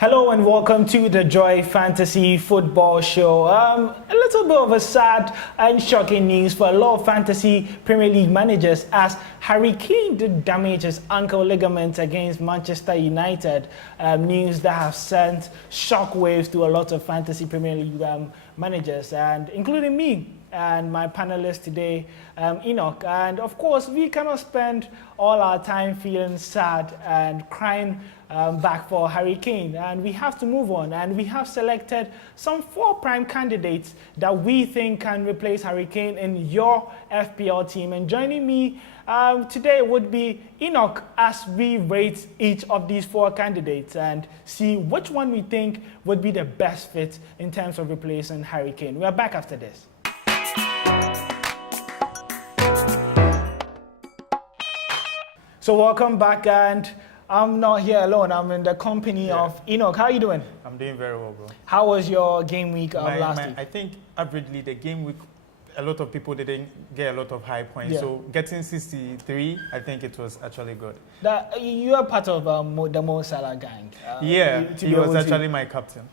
Hello and welcome to the Joy Fantasy Football Show. A little bit of a sad and shocking news for a lot of fantasy Premier League managers as Harry Kane did damage his ankle ligament against Manchester United. News that have sent shockwaves to a lot of fantasy Premier League managers, and including me and my panelist today, Enoch. And of course, we cannot spend all our time feeling sad and crying back for Harry Kane, and we have to move on, and we have selected some 4 prime candidates that we think can replace Harry Kane in your FPL team. And joining me today would be Enoch as we rate each of these 4 candidates and see which one we think would be the best fit in terms of replacing Harry Kane. We are back after this. So welcome back, and I'm not here alone. I'm in the company of Enoch. How are you doing? I'm doing very well, bro. How was your game week last week? I think averagely the game week, a lot of people didn't get a lot of high points. Yeah. So getting 63, I think it was actually good. You are part of the Mo Salah gang. He was actually my captain.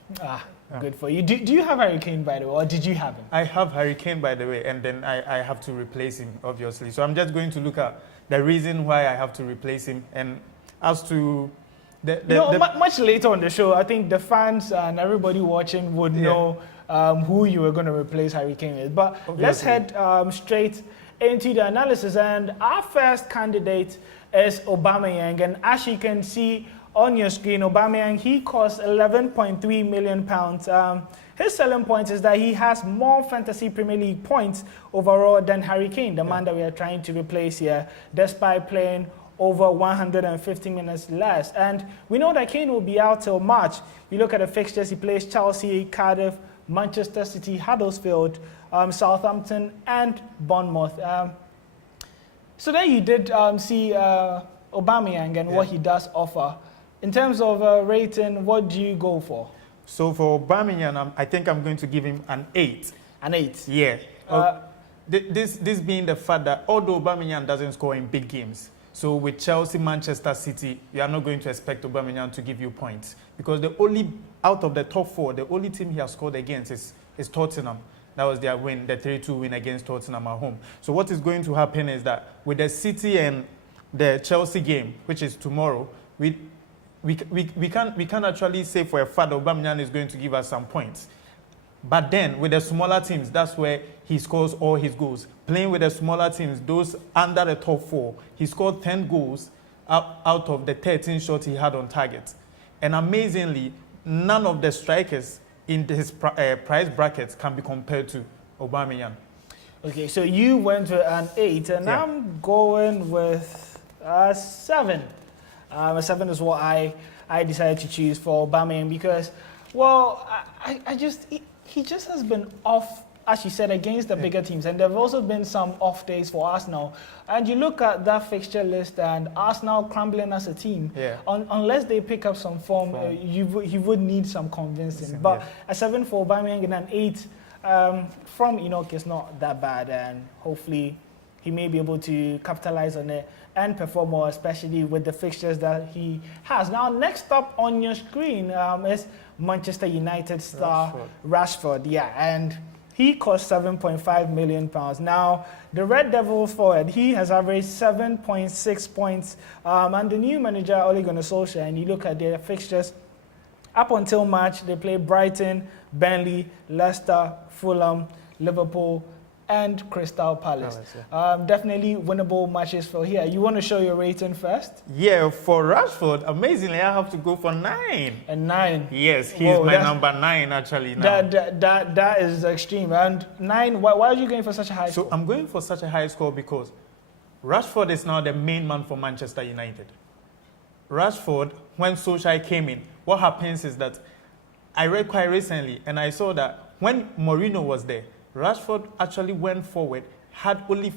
Good for you. Do you have Harry Kane, by the way, or did you have him? I have Harry Kane, by the way, and then I have to replace him, obviously. So I'm just going to look at the reason why I have to replace him. And as to much later on the show, I think the fans and everybody watching would know who you were going to replace Harry Kane with. But let's head straight into the analysis. And our first candidate is Aubameyang. And as you can see on your screen, Aubameyang, he costs £11.3 million. His selling point is that he has more fantasy Premier League points overall than Harry Kane, the man that we are trying to replace here, despite playing over 150 minutes less. And we know that Kane will be out till March. You look at the fixtures, he plays Chelsea, Cardiff, Manchester City, Huddersfield, Southampton, and Bournemouth. So there you did see Aubameyang and what he does offer. In terms of rating, what do you go for? So for Aubameyang, I think I'm going to give him an 8. An 8? Yeah. This being the fact that although Aubameyang doesn't score in big games, so with Chelsea, Manchester City, you are not going to expect Aubameyang to give you points, because out of the top 4, the only team he has scored against is Tottenham. That was their win, the 3-2 win against Tottenham at home. So what is going to happen is that with the City and the Chelsea game, which is tomorrow, we can actually say for a fact that Aubameyang is going to give us some points. But then with the smaller teams, that's where he scores all his goals. Playing with the smaller teams, those under the top 4, he scored 10 goals out of the 13 shots he had on target. And amazingly, none of the strikers in his price brackets can be compared to Aubameyang. Okay, so you went with an 8, and I'm going with a 7. A 7 is what I decided to choose for Aubameyang because, well, he just has been off, as you said, against the bigger teams. And there have also been some off days for Arsenal. And you look at that fixture list and Arsenal crumbling as a team. Yeah. Unless they pick up some form, you would need some convincing. But a 7 for Aubameyang and an 8 from Enoch is not that bad. And hopefully he may be able to capitalize on it and perform more, especially with the fixtures that he has. Now, next up on your screen is Manchester United star Rashford. Yeah, and he cost £7.5 million. Now, the Red Devils forward, he has averaged 7.6 points. And the new manager, Ole Gunnar Solskjaer, and you look at their fixtures, up until March, they play Brighton, Burnley, Leicester, Fulham, Liverpool, and Crystal Palace. Definitely winnable matches for here. You want to show your rating first? Yeah, for Rashford, amazingly, I have to go for 9. A 9? Yes, he's my number 9 actually now. That is extreme. And 9, why are you going for such a high score? So I'm going for such a high score because Rashford is now the main man for Manchester United. Rashford, when Solskjaer came in, what happens is that I read quite recently and I saw that when Mourinho was there, Rashford actually went forward, had only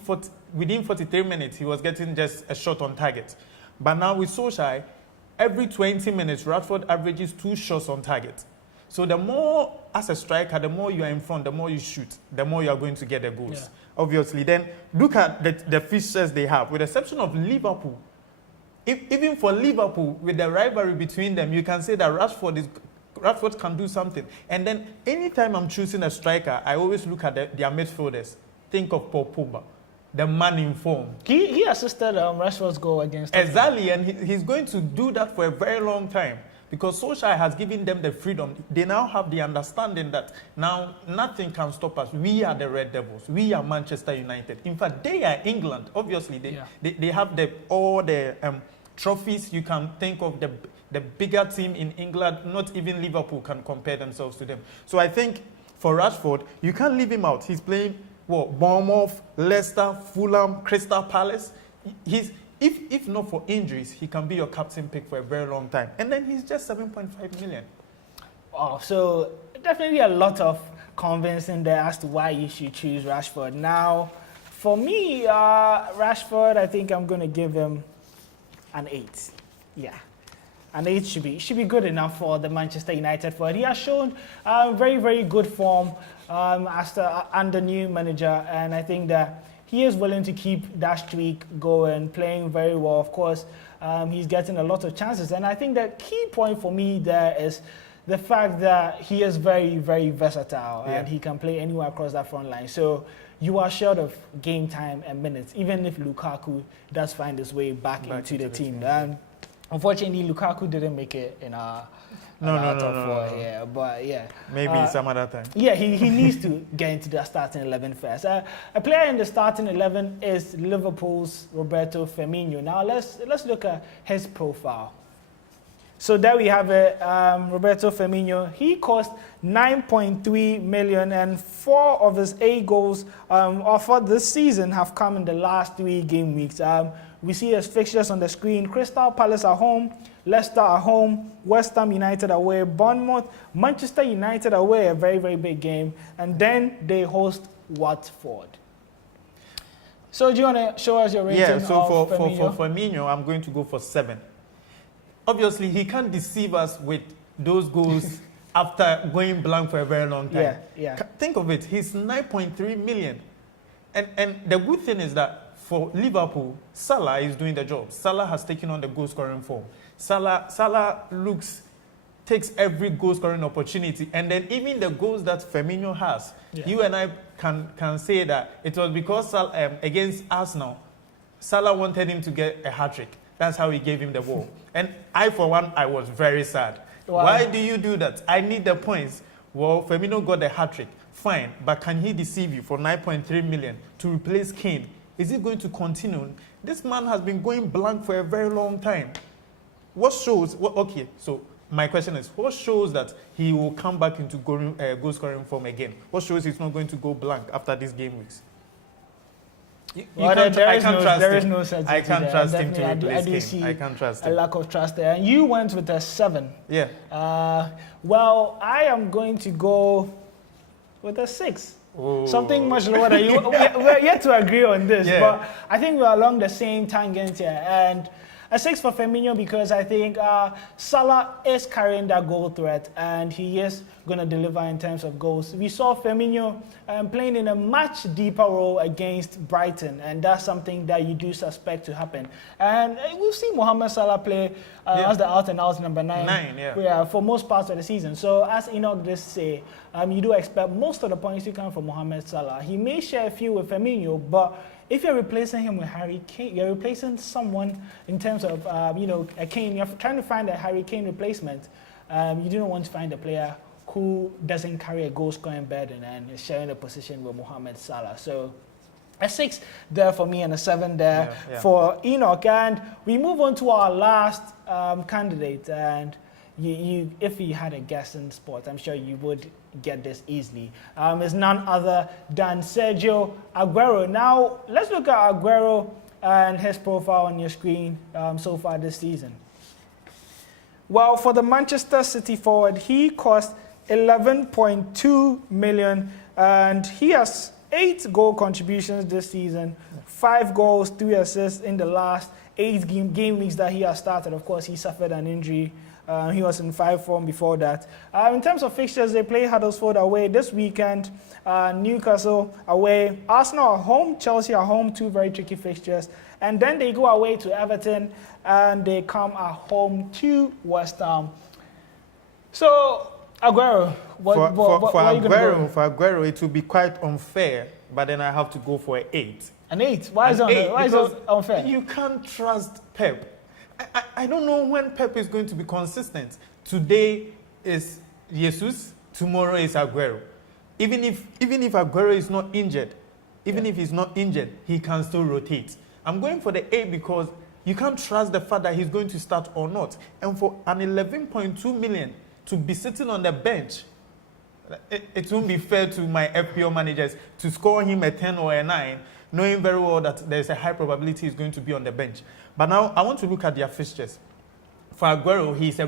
within 43 minutes, he was getting just a shot on target. But now with Solskjaer, every 20 minutes, Rashford averages 2 shots on target. So the more, as a striker, the more you are in front, the more you shoot, the more you are going to get the goals. Obviously, then look at the fixtures they have. With the exception of Liverpool, even for Liverpool, with the rivalry between them, you can say that Rashford can do something. And then anytime I'm choosing a striker, I always look at their midfielders. Think of Paul Pogba, the man in form. He assisted Rashford's goal against Tottenham. Exactly, and he's going to do that for a very long time because Solskjaer has given them the freedom. They now have the understanding that now nothing can stop us. We are the Red Devils. We are Manchester United. In fact, they are England. Obviously, they have all the trophies. You can think of the bigger team in England. Not even Liverpool can compare themselves to them. So I think for Rashford, you can't leave him out. He's playing Bournemouth, Leicester, Fulham, Crystal Palace. If not for injuries, he can be your captain pick for a very long time. And then he's just 7.5 million. Wow, so definitely a lot of convincing there as to why you should choose Rashford. Now, for me, Rashford, I think I'm going to give him an 8. Yeah. An 8 should be good enough for the Manchester United forward. He has shown very, very good form under new manager, and I think that he is willing to keep that streak going, playing very well. Of course, he's getting a lot of chances, and I think the key point for me there is the fact that he is very, very versatile, and he can play anywhere across that front line. So you are short of game time and minutes, even if Lukaku does find his way back into the team. Unfortunately, Lukaku didn't make it in our top four here, but yeah. Maybe some other time. Yeah, he needs to get into the starting 11 first. A player in the starting 11 is Liverpool's Roberto Firmino. Now let's look at his profile. So there we have it, Roberto Firmino. He cost 9.3 million, and 4 of his 8 goals offered this season have come in the last 3 game weeks. We see his fixtures on the screen: Crystal Palace at home, Leicester at home, West Ham United away, Bournemouth, Manchester United away, a very, very big game, and then they host Watford. So do you want to show us your rating? Yeah, so of for Firmino, I'm going to go for 7. Obviously, he can't deceive us with those goals after going blank for a very long time. Yeah. Think of it, he's 9.3 million. And the good thing is that for Liverpool, Salah is doing the job. Salah has taken on the goal-scoring form. Salah takes every goal-scoring opportunity. And then even the goals that Firmino has, you and I can say that it was because against Arsenal, Salah wanted him to get a hat-trick. That's how he gave him the ball. And for one, I was very sad. Wow. Why do you do that? I need the points. Well, Firmino got the hat-trick. Fine, but can he deceive you for 9.3 million to replace Kane? Is it going to continue? This man has been going blank for a very long time. What shows? Okay, so my question is, what shows that he will come back into goal-scoring form again? What shows he's not going to go blank after these game weeks? There is no certainty. I can't trust him to I replace do Kane. see I can't trust him. a lack of trust there. And you went with a 7. Yeah. Well, I am going to go with a 6. Oh. Something much lower than you. We're yet to agree on this, Yeah. but I think we're along the same tangent here. And a 6 for Firmino because I think Salah is carrying that goal threat and he is going to deliver in terms of goals. We saw Firmino playing in a much deeper role against Brighton, and that's something that you do suspect to happen. And we've seen Mohamed Salah play as the out-and-out number 9 for most parts of the season. So as Enoch did say, you do expect most of the points to come from Mohamed Salah. He may share a few with Firmino, but if you're replacing him with Harry Kane, you're replacing someone in terms of, a Kane. You're trying to find a Harry Kane replacement. You do not want to find a player who doesn't carry a goal-scoring burden and is sharing a position with Mohamed Salah. So a 6 there for me and a 7 there for Enoch. And we move on to our last candidate. And you, if you had a guess in sport, I'm sure you would get this easily. It's none other than Sergio Aguero. Now, let's look at Aguero and his profile on your screen so far this season. Well, for the Manchester City forward, he cost 11.2 million, and he has 8 goal contributions this season, 5 goals, 3 assists in the last 8 game weeks that he has started. Of course, he suffered an injury. He was in 5 form before that. In terms of fixtures, they play Huddersfield away this weekend, Newcastle away, Arsenal at home, Chelsea at home, 2 very tricky fixtures, And then they go away to Everton, and they come at home to West Ham. So, Aguero, what are you going to go? For Aguero, it will be quite unfair, but then I have to go for an 8. An 8? Why is it unfair? You can't trust Pep. I don't know when Pep is going to be consistent. Today is Jesus, tomorrow is Aguero. Even if Aguero is not injured, if he's not injured, he can still rotate. I'm going for the 8 because you can't trust the fact that he's going to start or not. And for an 11.2 million to be sitting on the bench, it won't be fair to my FPL managers to score him a 10 or a 9, knowing very well that there's a high probability he's going to be on the bench. But now I want to look at their fixtures. For Aguero, he's a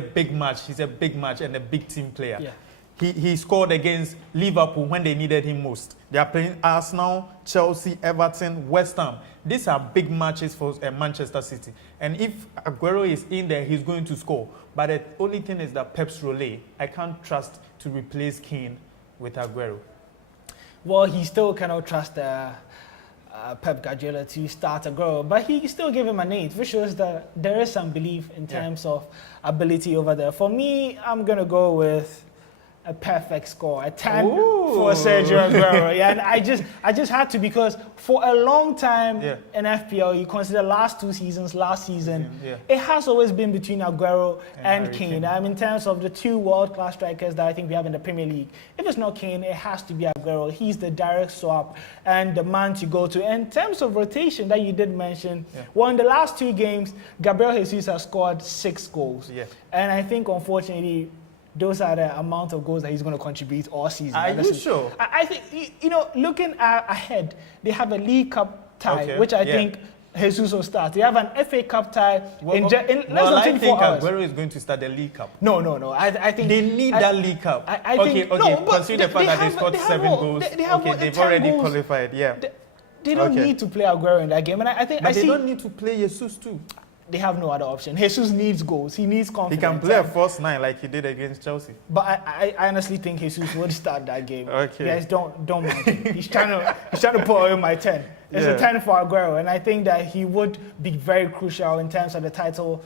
big match and a big team player. Yeah. He scored against Liverpool when they needed him most. They are playing Arsenal, Chelsea, Everton, West Ham. These are big matches for Manchester City. And if Aguero is in there, he's going to score. But the only thing is that Pep's relay, I can't trust to replace Kane with Aguero. Well, he still cannot trust Pep Guardiola to start Aguero, but he still gave him an 8, which shows that there is some belief in terms of ability over there. For me, I'm going to go with a perfect score, a 10 for Sergio Aguero. Yeah, and I just had to, because for a long time in FPL, you consider last season, it has always been between Aguero and Kane. In terms of the two world-class strikers that I think we have in the Premier League, if it's not Kane, it has to be Aguero. He's the direct swap and the man to go to. In terms of rotation that you did mention, well, in the last 2 games, Gabriel Jesus has scored 6 goals. And I think, unfortunately, those are the amount of goals that he's going to contribute all season. Are you sure? I think, looking ahead, they have a League Cup tie, which I think Jesus will start. They have an FA Cup tie in less than 24 hours. I think Aguero is going to start the League Cup. No. I think they need that League Cup. Consider the fact that they scored 7 goals. They've already qualified. They don't need to play Aguero in that game. And I think they don't need to play Jesus too. They have no other option. Jesus needs goals. He needs confidence. He can play a false 9 like he did against Chelsea. But I honestly think Jesus would start that game. Okay. Guys, don't mind him. He's trying to put away my 10. It's a 10 for Aguero, and I think that he would be very crucial in terms of the title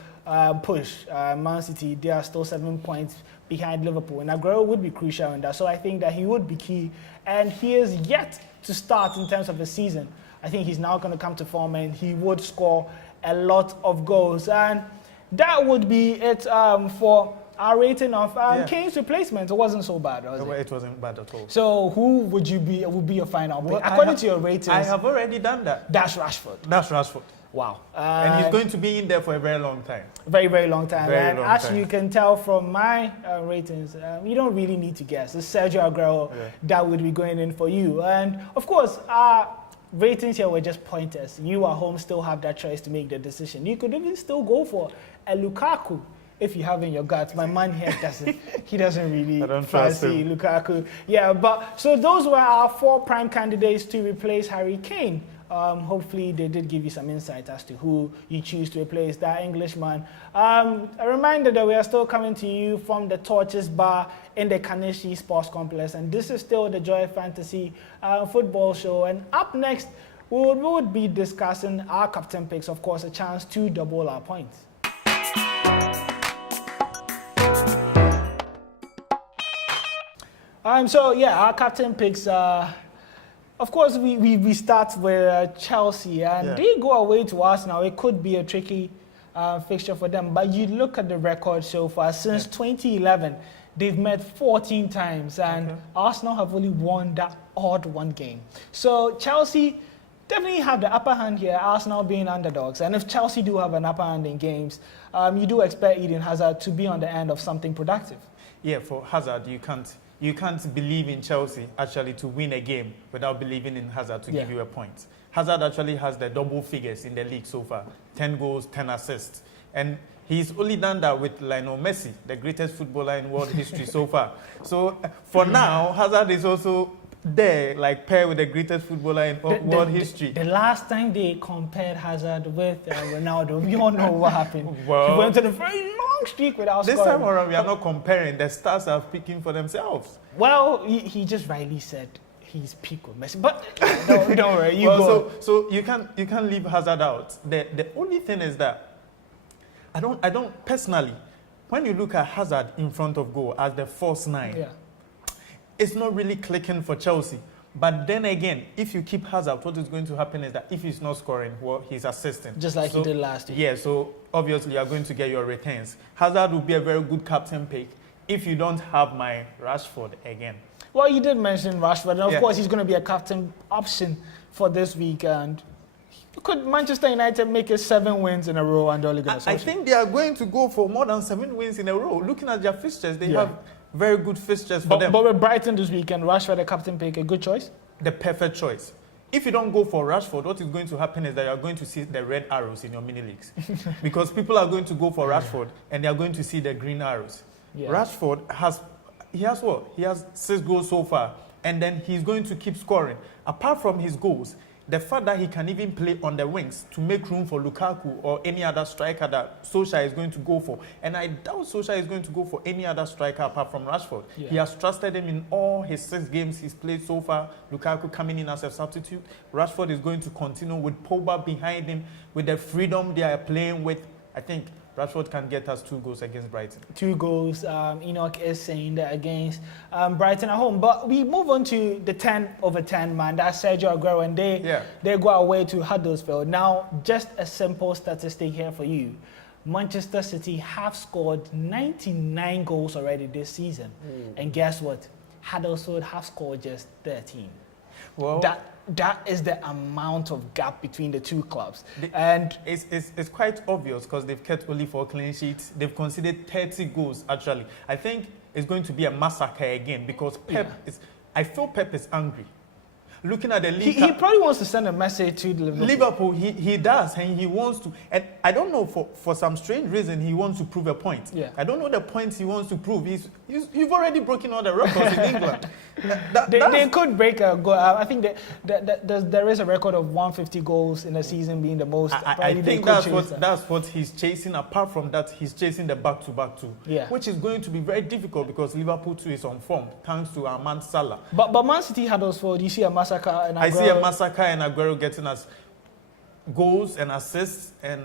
push. Man City, they are still 7 points behind Liverpool, and Aguero would be crucial in that. So I think that he would be key, and he is yet to start in terms of the season. I think he's now going to come to form, and he would score a lot of goals. And that would be it for our rating of Kane's replacement. It wasn't so bad, was it? It wasn't bad at all. So who would be your final pick? According to your ratings. I have already done that. That's Rashford. That's Rashford. Wow. And he's going to be in there for a very long time. Very, very long time. As you can tell from my ratings, you don't really need to guess. It's Sergio Aguero that would be going in for you. And of course, ratings here were just pointers. You at home still have that choice to make the decision. You could even still go for a Lukaku if you have in your guts. My man here doesn't really fancy Lukaku. Yeah, but so those were our 4 prime candidates to replace Harry Kane. Hopefully they did give you some insight as to who you choose to replace that Englishman. A reminder that we are still coming to you from the Torches Bar in the Kanishi Sports Complex, and this is still the Joy Fantasy Football Show. And up next, we would be discussing our captain picks, of course, a chance to double our points. Our captain picks. Of course, we start with Chelsea, and they go away to Arsenal. It could be a tricky fixture for them, but you look at the record so far. Since 2011, they've met 14 times, and Arsenal have only won that odd 1 game. So Chelsea definitely have the upper hand here, Arsenal being underdogs. And if Chelsea do have an upper hand in games, you do expect Eden Hazard to be on the end of something productive. Yeah, for Hazard, you can't believe in Chelsea actually to win a game without believing in Hazard to give you a point. Hazard actually has the double figures in the league so far, 10 goals, 10 assists. And he's only done that with Lionel Messi, the greatest footballer in world history so far. So for now, Hazard is also there, like pair with the greatest footballer in world history. The last time they compared Hazard with Ronaldo, we all know what happened. Well, he went on a very long streak without scoring. This time around, we are not comparing. The stars are speaking for themselves. Well, he just rightly said he's peak with Messi. But no, don't worry, you well, go. so you can't leave Hazard out. The only thing is that I don't personally, when you look at Hazard in front of goal as the false nine, Yeah. it's not really clicking for Chelsea. But then again, if you keep Hazard, what is going to happen is that if he's not scoring, well, he's assisting. Just like he did last year. Yeah, so obviously you are going to get your returns. Hazard will be a very good captain pick if you don't have my Rashford again. Well, you did mention Rashford, and of Yeah. course he's going to be a captain option for this weekend. Could Manchester United make it 7 wins in a row under Ole Gunnar Solskjaer? I think they are going to go for more than 7 wins in a row. Looking at their fixtures, they Yeah. have very good fixtures for them. But with Brighton this weekend, Rashford, a captain pick, a good choice? The perfect choice. If you don't go for Rashford, what is going to happen is that you are going to see the red arrows in your mini leagues. Because people are going to go for Rashford and they are going to see the green arrows. Yeah. Rashford has what? He has 6 goals so far. And then he's going to keep scoring. Apart from his goals, the fact that he can even play on the wings to make room for Lukaku or any other striker that Solskjaer is going to go for. And I doubt Solskjaer is going to go for any other striker apart from Rashford. Yeah. He has trusted him in all his 6 games he's played so far. Lukaku coming in as a substitute. Rashford is going to continue with Pogba behind him with the freedom they are playing with. I think Rashford can get us 2 goals against Brighton. 2 goals. Enoch is saying that against Brighton at home. But we move on to the 10 over 10 man. That's Sergio Aguero, and they go away to Huddersfield. Now, just a simple statistic here for you. Manchester City have scored 99 goals already this season. And guess what? Huddersfield have scored just 13. Well, That is the amount of gap between the two clubs. And it's quite obvious because they've kept only 4 clean sheets. They've conceded 30 goals, actually. I think it's going to be a massacre again because I feel Pep is angry. Looking at the league, he probably wants to send a message to Liverpool. He does, and he wants to. And I don't know, for some strange reason, he wants to prove a point. Yeah. I don't know the points he wants to prove. You've already broken all the records in England. They could break a goal. I think there is a record of 150 goals in a season being the most. I think that's what he's chasing. Apart from that, he's chasing the back-to-back too, which is going to be very difficult because Liverpool too is on form thanks to Ahmad Salah. But Man City had those 4. Do you see a massacre? And I see a massacre and Aguero getting us goals and assists and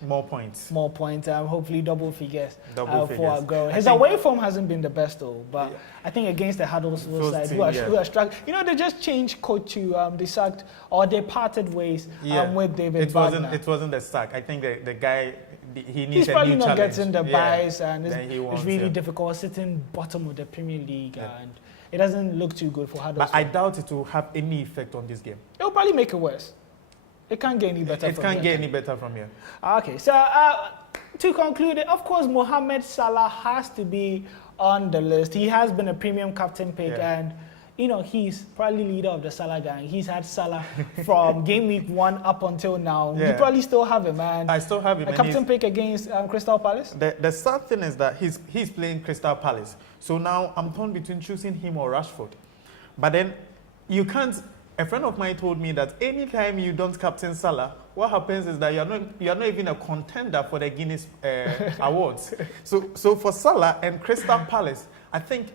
more points. More points. Hopefully double figures for Aguero. His away form hasn't been the best though, but I think against the Huddersfield side, who are struggling. You know, they just changed coach to they sacked or they parted ways with David Wagner. It wasn't the sack. I think the guy he needs He's a probably new not challenge. getting the buys, and it's really difficult sitting bottom of the Premier League, and it doesn't look too good for Huddersfield. But I doubt it will have any effect on this game. It'll probably make it worse. It can't get any better. It can't get any better from here. Okay, so to conclude, of course, Mohamed Salah has to be on the list. He has been a premium captain pick, and you know he's probably leader of the Salah gang. He's had Salah from game week 1 up until now. You probably still have him, man. I still have him. A captain pick against Crystal Palace. The sad thing is that he's playing Crystal Palace. So now I'm torn between choosing him or Rashford. But then you can't. A friend of mine told me that anytime you don't captain Salah, what happens is that you're not even a contender for the Guinness Awards. So for Salah and Crystal Palace, I think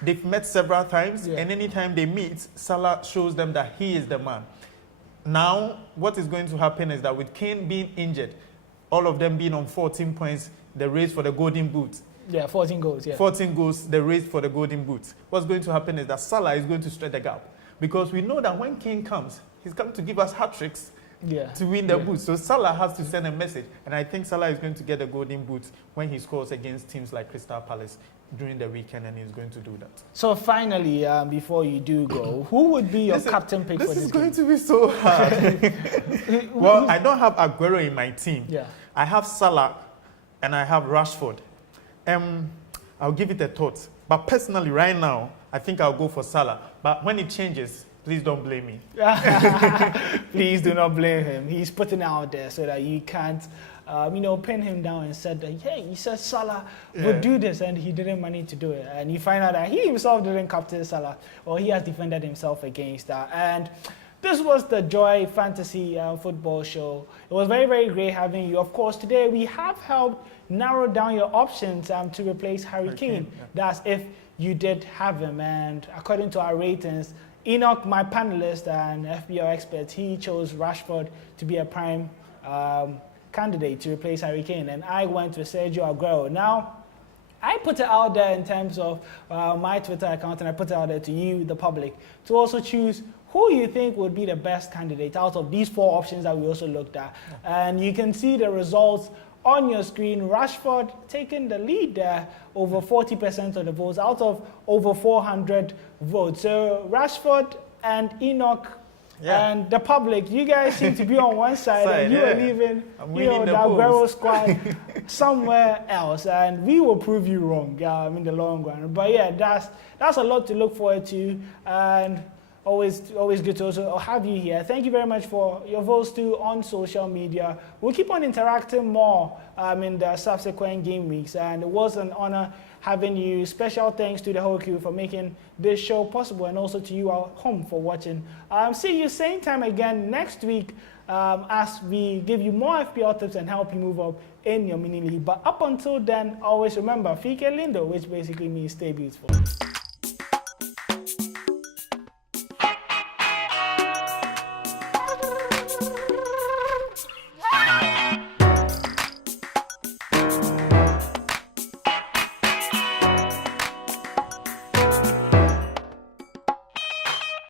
they've met several times, and anytime they meet, Salah shows them that he is the man. Now, what is going to happen is that with Kane being injured, all of them being on 14 points, the race for the Golden Boot. 14 goals. 14 goals, the race for the Golden Boot. What's going to happen is that Salah is going to stretch the gap. Because we know that when Kane comes, he's come to give us hat-tricks to win the boot. So Salah has to send a message. And I think Salah is going to get the Golden Boot when he scores against teams like Crystal Palace during the weekend, and he's going to do that. So finally, before you do go, who would be your captain pick for this game? This is going to be so hard. Well, I don't have Aguero in my team. I have Salah and I have Rashford. I'll give it a thought. But personally, right now, I think I'll go for Salah. But when it changes, please don't blame me. Please do not blame him. He's putting it out there so that you can't, pin him down and said that, hey, he said Salah would do this, and he didn't manage to do it. And you find out that he himself didn't captain Salah, or he has defended himself against that. And this was the Joy Fantasy Football Show. It was very, very great having you. Of course, today we have helped narrow down your options to replace Harry Kane. That's if you did have him, and according to our ratings, Enoch, my panelist and FPL expert, he chose Rashford to be a prime candidate to replace Harry Kane, and I went with Sergio Aguero. Now, I put it out there in terms of my Twitter account, and I put it out there to you, the public, to also choose who you think would be the best candidate out of these 4 options that we also looked at. And you can see the results on your screen. Rashford taking the lead there, over 40% of the votes out of over 400 votes. So Rashford and Enoch and the public, you guys seem to be on one side, and you are leaving the Aguero squad somewhere else, and we will prove you wrong in the long run. But yeah, that's a lot to look forward to, and always good to also have you here. Thank you very much for your votes too on social media. We'll keep on interacting more in the subsequent game weeks, and it was an honor having you. Special thanks to the whole crew for making this show possible, and also to you at home for watching. See you same time again next week as we give you more FPL tips and help you move up in your mini league. But up until then, always remember, Fike Lindo, which basically means stay beautiful.